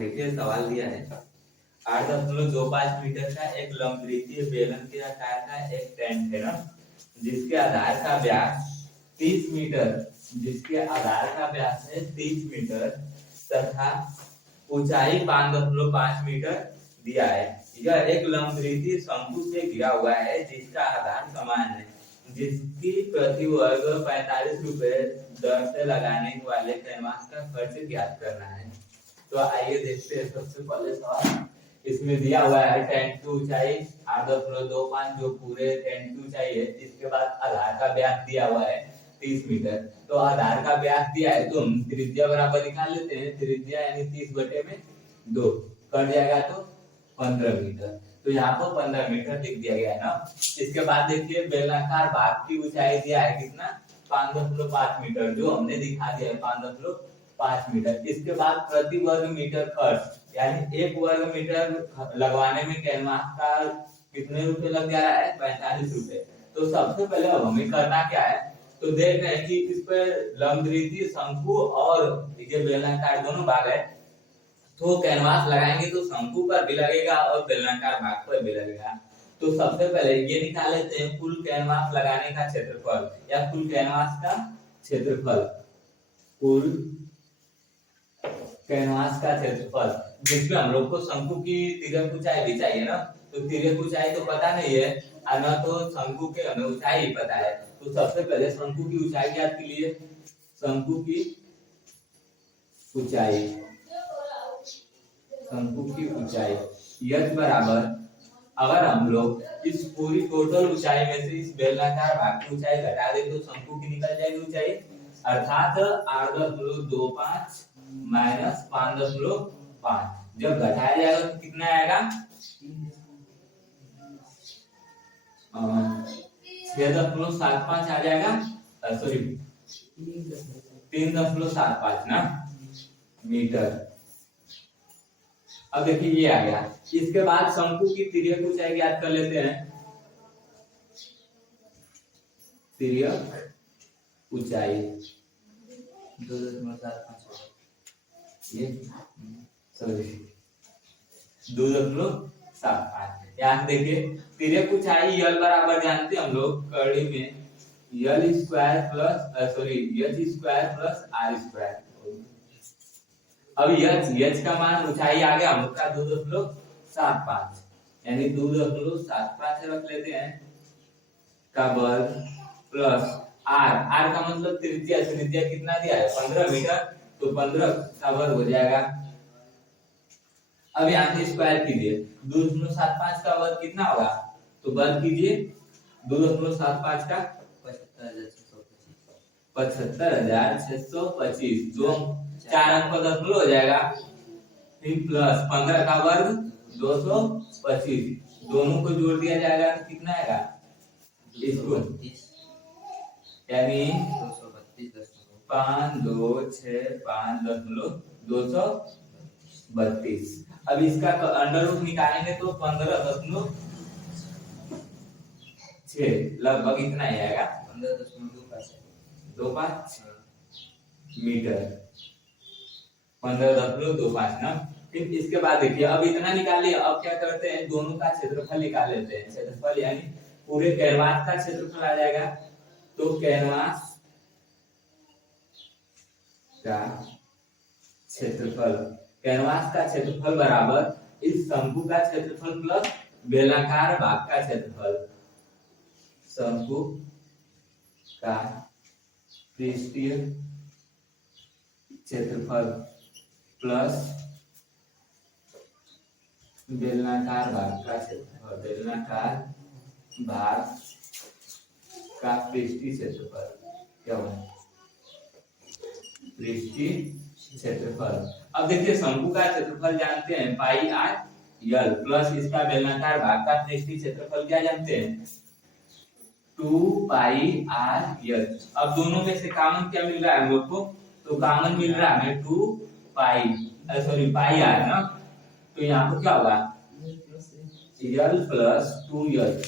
देखिए सवाल दिया है 8.25 मीटर का एक लंबवृत्तीय बेलन के आकार का एक टेंट है ना, जिसके आधार का व्यास 30 मीटर जिसके आधार का व्यास है 30 मीटर तथा ऊंचाई 5.5 मीटर दिया है। यह एक लंबवृत्तीय शंकु से घिरा हुआ है जिसका आधार समान है, जिसकी प्रति वर्ग 45 रुपए दर से लगाने वाले कैनवास का खर्च ज्ञात करना है। तो आइए देखते हैं सबसे पहले सवाल। इसमें दिया हुआ है टेंट की ऊंचाई 8.25 जो पूरे टेंट की ऊंचाई है, इसके बाद आधार का व्यास दिया हुआ है 30 मीटर। तो आधार का व्यास दिया है तो हम त्रिज्या बराबर निकाल लेते हैं। त्रिज्या यानी 30/2 कट जाएगा तो 15 मीटर। तो यहाँ पर 15 मीटर लिख दिया गया है ना। इसके बाद देखिए बेलनाकार भाग की ऊंचाई दिया है कितना 5.5 मीटर, जो हमने दिखा दिया है 5.5 मीटर। इसके बाद प्रति वर्ग मीटर खर्च यानी 1 वर्ग मीटर लगवाने में कैनवास का कितने रुपए लग जा रहा है 45 रुपए। तो सबसे पहले अब हमें करना क्या है, तो देख रहे हैं कि इस पर लंबवृत्तीय शंकु और ये बेलनाकार दोनों भाग है, तो कैनवास लगाएंगे तो शंकु पर भी लगेगा और बेलनाकार भाग पर भी लगेगा। तो सबसे पहले ये निकाल लेते हैं कुल कैनवास लगाने का क्षेत्रफल या कुल कैनवास का क्षेत्रफल। कुल कैनवास का क्षेत्रफल जिसमें हम लोग को शंकु की तिर्यक ऊंचाई भी चाहिए ना, तो तिर्यक ऊंचाई तो पता नहीं है और न तो शंकु के हमें ऊंचाई ही पता है। तो सबसे पहले शंकु की ऊंचाई ज्ञात के लिए शंकु की ऊंचाई यह बराबर, अगर हम लोग इस पूरी टोटल ऊंचाई में से इस बेलनाकार भाग की ऊंचाई घटा दे तो शंकु की निकल जाएगी ऊंचाई, अर्थात 8.25 माइनस 5.5। जब घटाया जाएगा तो कितना आएगा 6.75 आ जाएगा, सॉरी 3.75 ना मीटर। अब देखिए ये आ गया। इसके बाद शंकु की तिर्यक ऊंचाई ज्ञात कर लेते हैं। तिर्यक ऊंचाई 2.75 ये 2.75। यहाँ देखिए तिर्यक ऊंचाई यल बराबर जानते हैं हम लोग कड़ी में l square plus h square plus r square. अब एच का मान ऊंचाई आ गया हम लोग का 2.75 यानी 2.75 रख लेते हैं का वर्ग प्लस आर का मतलब त्रिज्या कितना दिया है 15 मीटर, तो 15 का वर्ग हो जाएगा। अब यहाँ से स्क्वायर कीजिए 2.75 का वर्ग कितना होगा, तो वर्ग कीजिए 2.75 का 75,625, जो 4 अंक का दशमलव हो जाएगा, फिर प्लस 15 का वर्ग 225, दोनों को जोड़ दिया जाएगा तो कितना आएगा इसको यानी 526.5.232। अब इसका अंडर रूट निकालेंगे तो 15.6 लगभग इतना ही आएगा 15.25 मीटर 15.25 ना। फिर इसके बाद देखिए अब इतना निकाल लिया, अब क्या करते हैं दोनों का क्षेत्रफल निकाल लेते हैं। क्षेत्रफल यानी पूरे कैनवास का क्षेत्रफल आ जाएगा, तो कैनवास का क्षेत्रफल बराबर इस शंकु का क्षेत्रफल प्लस बेलनाकार भाग का क्षेत्रफल। शंकु का पृष्ठीय क्षेत्रफल प्लस बेलनाकार भाग का क्षेत्रफल। बेलनाकार भाग का पृष्ठीय क्षेत्रफल क्या होगा पृष्ठीय क्षेत्रफल। अब देखिए शंकु का क्षेत्रफल जानते हैं पाई आर यल प्लस इसका बेलनाकार भाग का पृष्ठीय क्षेत्रफल क्या जानते हैं 2 पाई आर यल। अब दोनों में से कॉमन क्या मिल रहा है हम लोग को, तो कॉमन मिल रहा है 2 पाई आर ना, तो यहाँ पर क्या होगा यल प्लस 2यल।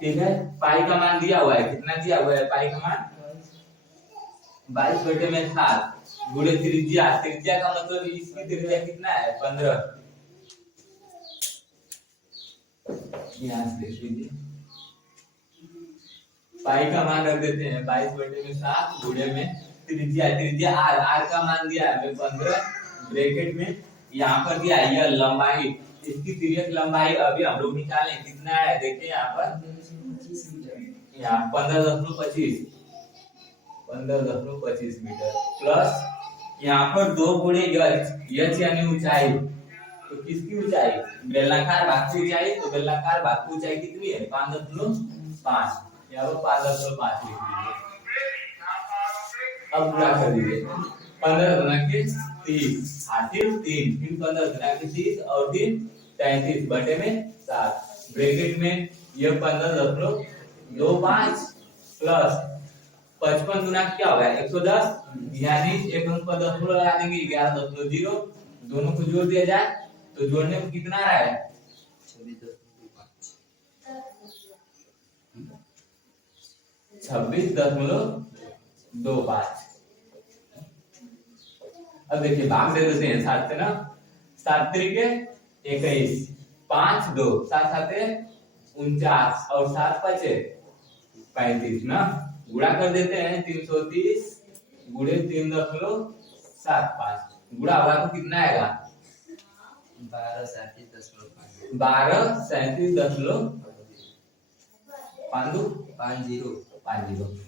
ठीक है, पाई का मान दिया हुआ है, कितना दिया हुआ है पाई का मान 22/7 गुणे त्रिज्या, त्रिज्या का मतलब इसकी त्रिज्या कितना है 15। यहाँ से देख लीजिए, पाई का मान रख देते हैं 22/7 गुणे में त्रिज्या, त्रिज्या आर, आर का मान दिया है हमें 15 ब्रैकेट में, यहाँ पर दिया है यह लंबाई, इसकी तिर्यक लंबाई अभी हम लोग निकालें कितना है, देखिए यहाँ पर, यहाँ 15.25 मीटर प्लस यहाँ पर 2 गुणे यच यानी ऊंचाई, तो किसकी ऊंचाई, बेलनाकार भाग की ऊंचाई, तो बेलनाकार भाग की ऊंचाई कितनी है 5.5, यहाँ पर 5.5 लिख लीजिए। अब गुणा कर दीजिए, 15 गुना के 30, आखिर 3, फिर 15 गुना के 30 और 3 33 बटे में 7 ब्रैकेट में ये 15.25 प्लस 55 गुना क्या होगा 110, यानी एक अंक पर 10 लगा देंगे 11.0, दोनों को जोड़ दिया जाए तो जोड़ने में कितना आ रहा है 26.25। अब देखिए भाग दे देते हैं 7 से ना, 7 तरीके 21, 5 2 7 7 49 और 7 5 35 ना, गुणा कर देते हैं 330 गुणे 3.75, गुणा होगा तो कितना आएगा 1237.50,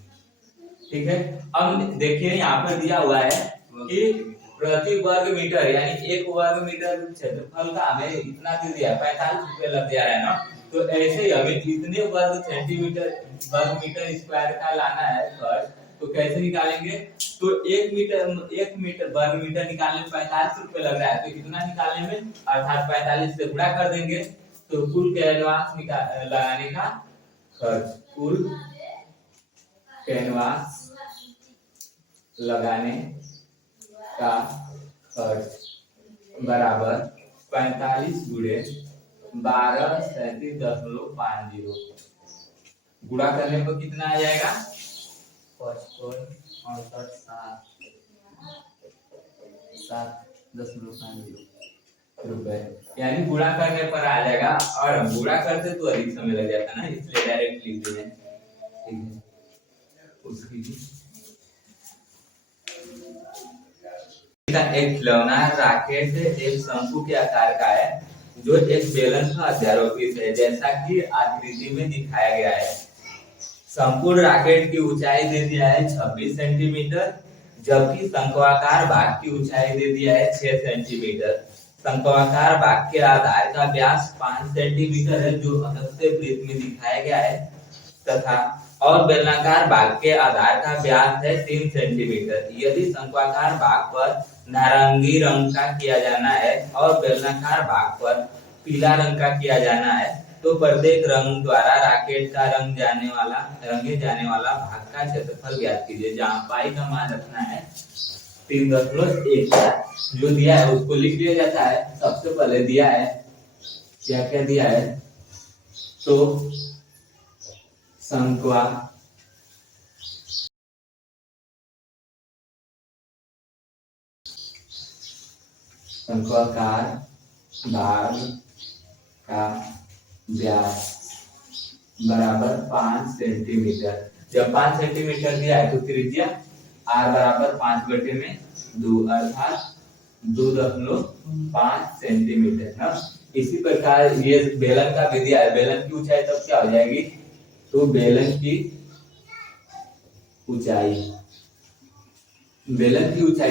ठीक है। अब देखिए यहाँ पर दिया हुआ है कि प्रति वर्ग मीटर यानी 1 वर्ग मीटर क्षेत्रफल का हमें इतना दे दिया है 45 रुपए लग जा रहा है ना, तो ऐसे ही हमें जितने वर्ग सेंटीमीटर वर्ग मीटर स्क्वायर का लाना है खर्च, तो कैसे निकालेंगे, तो 1 मीटर वर्ग मीटर निकालने में 45 रुपए लग रहा है, तो कितना निकालने में अर्थात 45 से गुणा कर देंगे, तो कुल कैनवास लगाने का खर्च, कुल कैनवास लगाने का खर्च बराबर 45 गुणे 1237.50, गुणा करने पर कितना आ जाएगा 55.7 रुपए, यानी गुणा करने पर आ जाएगा, और गुणा करते तो अधिक समय लग जाता ना, इसलिए डायरेक्ट लिख दिए, ठीक है। उसकी एक खिलौना रॉकेट एक शंकु के आकार का है जो एक बेलन का अध्यारोपित है, जैसा कि आकृति में दिखाया गया है। संपूर्ण रॉकेट की ऊंचाई दे दिया है 26 सेंटीमीटर, जबकि शंक्वाकार भाग की ऊंचाई दे दिया है 6 सेंटीमीटर। शंक्वाकार भाग के आधार का व्यास 5 सेंटीमीटर है जो अलग से वृत्त में दिखाया गया है, तथा और बेलनाकार भाग के आधार का व्यास है 3 सेंटीमीटर। यदि शंक्वाकार भाग पर नारंगी रंग का किया जाना है और बेलनाकार भाग पर पीला रंग का किया जाना है, तो प्रत्येक रंग द्वारा रॉकेट का रंगे जाने वाला भाग का क्षेत्रफल ज्ञात कीजिए, जहाँ पाई का मान रखना है 3.14, जो दिया है उसको लिख लिया जाता है। सबसे पहले दिया है क्या क्या दिया है, तो शंक्वाकार भाग का व्यास बराबर 5 सेंटीमीटर। जब 5 सेंटीमीटर दिया है तो त्रिज्या r बराबर 5/2 अर्थात 2.5 सेंटीमीटर ना। इसी प्रकार ये बेलन का भी दिया है, बेलन की ऊंचाई तब क्या हो जाएगी, तो बेलन की ऊंचाई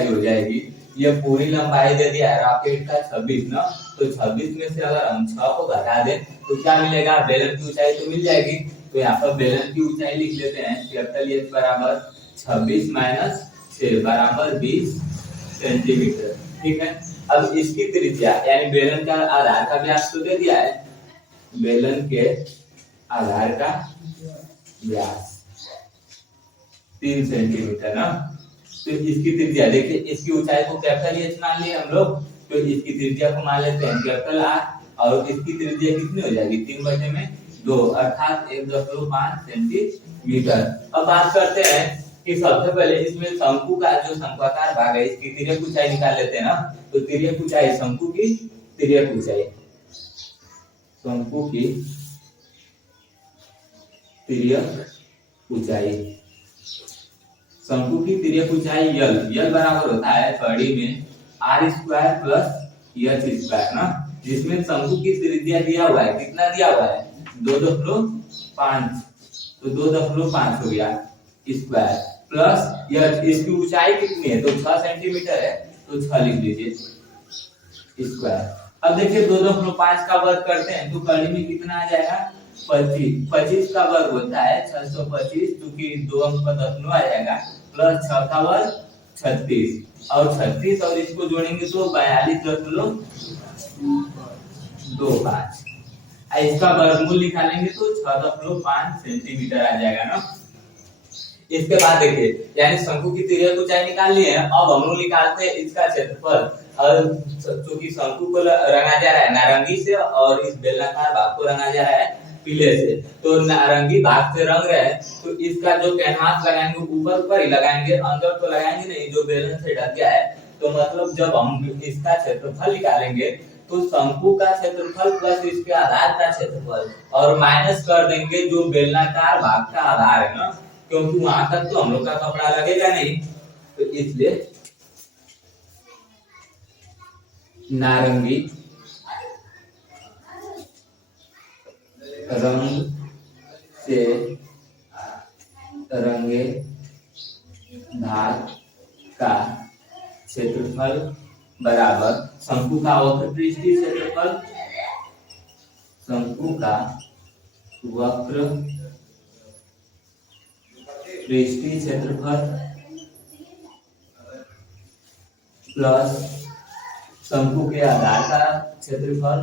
हो जाएगी, ये पूरी लंबाई दे दिया है रॉकेट का 26 ना, तो 26 में से अगर हम 6 को घटा दें तो क्या मिलेगा, बेलन की ऊंचाई तो मिल जाएगी। तो यहाँ पर बेलन की ऊंचाई लिख लेते हैं, कैपिटल एच बराबर 26 - 6 बराबर 20 सेंटीमीटर, ठीक है। अब इसकी त्रिज्या यानी बेलन का आधार का व्यास तो दे दिया है, बेलन के आधार का व्यास 3 सेंटीमीटर ना, तो इसकी त्रिज्या देखिए, इसकी ऊंचाई को कैपिटल एच मान लिए हम लोग, तो इसकी त्रिज्या को मान लेते हैं कैपिटल आर, और इसकी त्रिज्या कितनी हो जाएगी 3/2 अर्थात 1.5 सेंटीमीटर। अब बात करते हैं कि सबसे पहले इसमें शंकु का जो शंक्वाकार भाग है इसकी तिर्यक ऊंचाई निकाल लेते हैं ना। तो तिर्यक ऊंचाई शंकु की तिर्यक ऊंचाई, शंकु की तिर्यक ऊंचाई, शंकु की तिर्यक ऊंचाई यल बराबर होता है कड़ी में r square plus h square ना, जिसमें शंकु की त्रिज्या दिया हुआ है, कितना दिया हुआ है 2.5, तो 2.5 हो गया स्क्वायर प्लस एच, इसकी ऊंचाई कितनी है तो 6 सेंटीमीटर है, तो 6 लिख लीजिए स्क्वायर। अब देखिए 2.5 का वर्ग करते हैं तो कड़ी में कितना आ जाएगा 25, 25 का वर्ग होता है 625, क्योंकि 2 अंक का दशमलव आ जाएगा, प्लस 6 का वर्ग 36, और 36 और इसको जोड़ेंगे तो 42.25, इसका वर्गमूल निकालेंगे तो 6.5 सेंटीमीटर आ जाएगा ना। इसके बाद देखिए यानी शंकु की तिर्यक ऊंचाई निकाल ली है, अब हम लोग निकालते हैं इसका क्षेत्रफल। और चूंकि शंकु को रंगा जा रहा है नारंगी से और इस बेलनाकार भाग को रंगा जा रहा है पीले से, तो नारंगी भाग से रंग रहे हैं तो इसका जो कैनवास लगाएंगे ऊपर ऊपर ही लगाएंगे, अंदर तो लगाएंगे नहीं, जो बेलन से ढक गया है। तो मतलब जब हम इसका क्षेत्रफल निकालेंगे तो शंकु का क्षेत्रफल प्लस इसके आधार का क्षेत्रफल और माइनस कर देंगे जो बेलनाकार भाग का आधार है ना, क्योंकि वहां तक तो हम लोग का कपड़ा लगेगा नहीं, तो इसलिए नारंगी रंग से रंगे भाग का क्षेत्रफल बराबर शंकु का वक्र पृष्ठीय क्षेत्रफल, शंकु का वक्र पृष्ठीय क्षेत्रफल प्लस शंकु के आधार का क्षेत्रफल,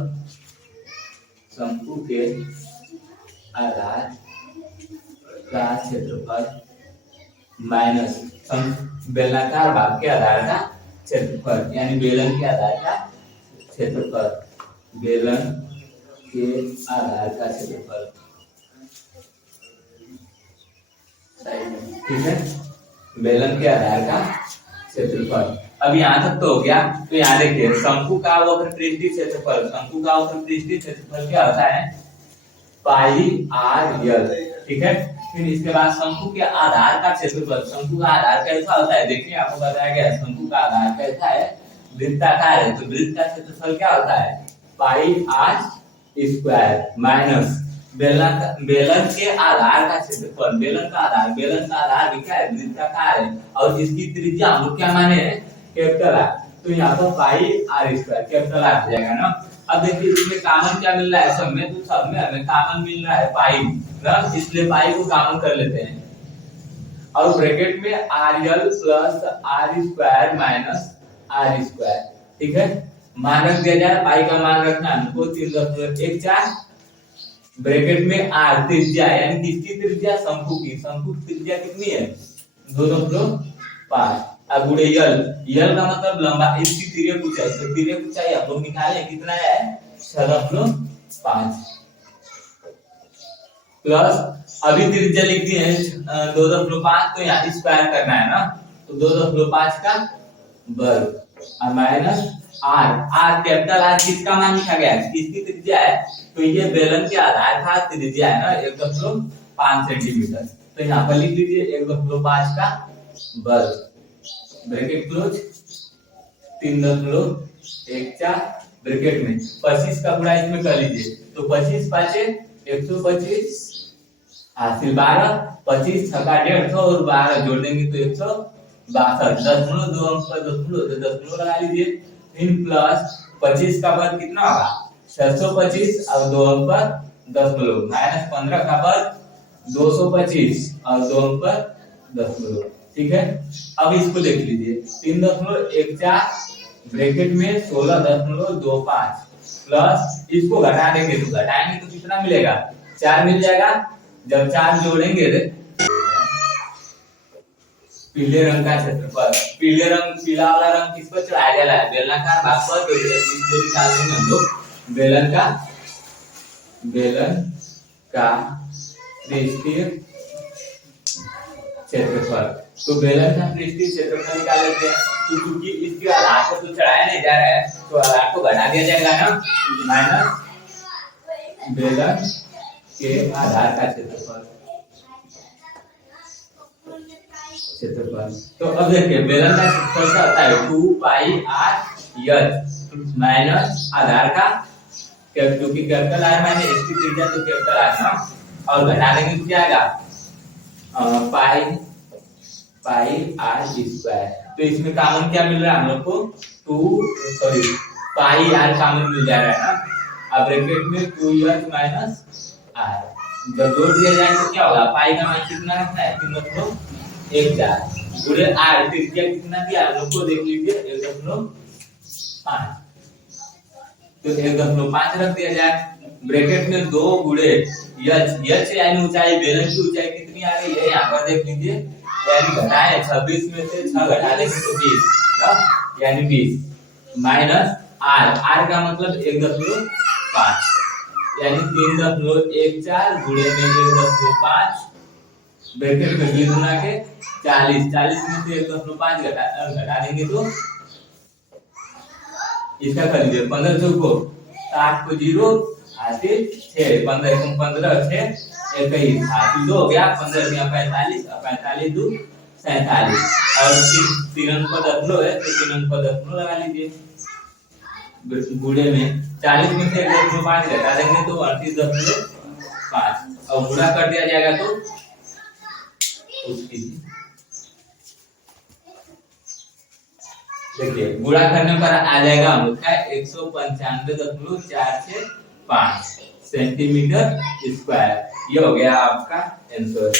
शंकु के आधार का क्षेत्रफल माइनस बेलनाकार भाग के आधार का क्षेत्रफल, यानी बेलन के आधार का क्षेत्रफल, बेलन के आधार का क्षेत्रफल, ठीक है, बेलन के आधार का क्षेत्रफल। अब यहाँ तक तो हो गया। तो यहाँ देखिए शंकु का वक्र पृष्ठीय क्षेत्रफल, शंकु का वक्र पृष्ठीय क्षेत्रफल क्या होता है पाई आर यल, ठीक है। फिर इसके बाद शंकु के आधार का क्षेत्रफल, शंकु का आधार कैसा होता है देखिए आपको बताया गया, शंकु का आधार कैसा है वृत्ताकार है, तो वृत्त का क्षेत्रफल क्या होता है पाई आर स्क्वायर माइनस बेलन के आधार का क्षेत्रफल, बेलन का आधार भी क्या है वृत्ताकार है, और इसकी त्रिज्या हम लोग क्या माने हैं कैपिटल आर, तो यहाँ पर पाई आर स्क्वायर कैपिटल आर हो जाएगा ना। अब देखिए इसमें कॉमन क्या मिल रहा है सब में, तो सब में हमें कॉमन मिल रहा है पाई ना, इसलिए पाई को कॉमन कर लेते हैं, और ब्रैकेट में r l plus r square minus r square, ठीक है। मान रख दिया जाए, पाई का मान रखना हमको 3.14, ब्रैकेट में आर त्रिज्या यानी किसकी त्रिज्या शंकु की, शंकु की त्रिज्या कितनी है 2.5, अब गुणे यल का मतलब लंबा, इसकी तिर्यक ऊंचाई, तो तिर्यक ऊंचाई हम लोग निकाले कितना है 6.5 प्लस अभी त्रिज्या लिख दी है 2.5, तो यहाँ स्क्वायर करना है ना, तो 2.5 का वर्ग और माइनस आर कैपिटल आर किसका मान लिखा गया है, किसकी त्रिज्या है, तो ये बेलन के आधार का त्रिज्या है ना 1.5 सेंटीमीटर, तो यहाँ पर लिख लीजिए 1.5 का वर्ग ब्रैकेट क्लोज 3.14 ब्रैकेट में 25 का गुणा इसमें कर लीजिए, तो 25 पाँचे 125 हासिल 12, 25 छक्का 150 और 12 जोड़ देंगे तो 162, दशमलव 2 अंक पर दशमलव लगा लीजिए, फिर प्लस 25 का वर्ग कितना होगा 625 और 2 अंक पर दशमलव माइनस 15 का वर्ग 225 और 2 अंक पर दशमलव, ठीक है। अब इसको देख लीजिए 3.14 ब्रैकेट में 16.25 प्लस इसको घटा देंगे, तो घटाएंगे तो कितना मिलेगा 4 मिल जाएगा, जब 4 जोड़ेंगे पीले रंग का क्षेत्रफल, पीला वाला रंग किस पर चढ़ाया जा रहा है बेलनाकार भाग पर, तो इससे निकालेंगे हम लोग बेलन का पृष्ठीय क्षेत्रफल, तो बेलन का पृष्ठीय क्षेत्रफल निकाल लेते हैं। तो क्योंकि इसके आधार को तो चढ़ाया नहीं जा रहा है तो आधार को घटा दिया जाएगा ना, माइनस बेलन के आधार का क्षेत्रफल। तो अब देखिए बेलन का क्षेत्रफल क्या होता है 2 पाई r h माइनस आधार का, क्योंकि कैपिटल R माइनस इसकी त्रिज्या तो कैपिटल R ना, और घटा देंगे तो क्या आएगा पाई r स्क्वायर। तो इसमें कॉमन क्या मिल रहा है हम लोग को पाई r कॉमन मिल जा रहा है ना। अब ब्रैकेट में 2h माइनस r जब जोड़ दिया जाए तो क्या होगा, पाई का मान कितना रखना है 3.14 गुणे r, त्रिज्या कितना दिया हम लोग को देख लीजिए 1.5, तो 1.5 रख दिया जाए। ब्रैकेट में 2 गुणे h यानी ऊंचाई, बेलन की ऊंचाई कितनी आ रही है यहाँ पर देख लीजिए, यानी घटाए 26 में से 6 घटा देंगे तो 20 ना, यानी 20 माइनस r का मतलब 1.5 यानी 3.14 गुणे में 1.5 ब्रैकेट में 20 गुना के 40 में से 1.5 घटा देंगे तो इसका कर लीजिए 15 चौको 7 को 0 आते 6 15 को 15 6 21 हाथी 2 हो गया 15 या 45 45 2 47 और 3 पद अदलो है तो 3 पद अदलो लगा लीजिए गुणे में 40 में से 1.5 घटा देंगे तो 38.5 और गुणा कर दिया जाएगा तो उसकी देखिए गुणा करने पर आ जाएगा हम लोग का 195.465 सेंटीमीटर स्क्वायर। ये हो गया आपका आंसर।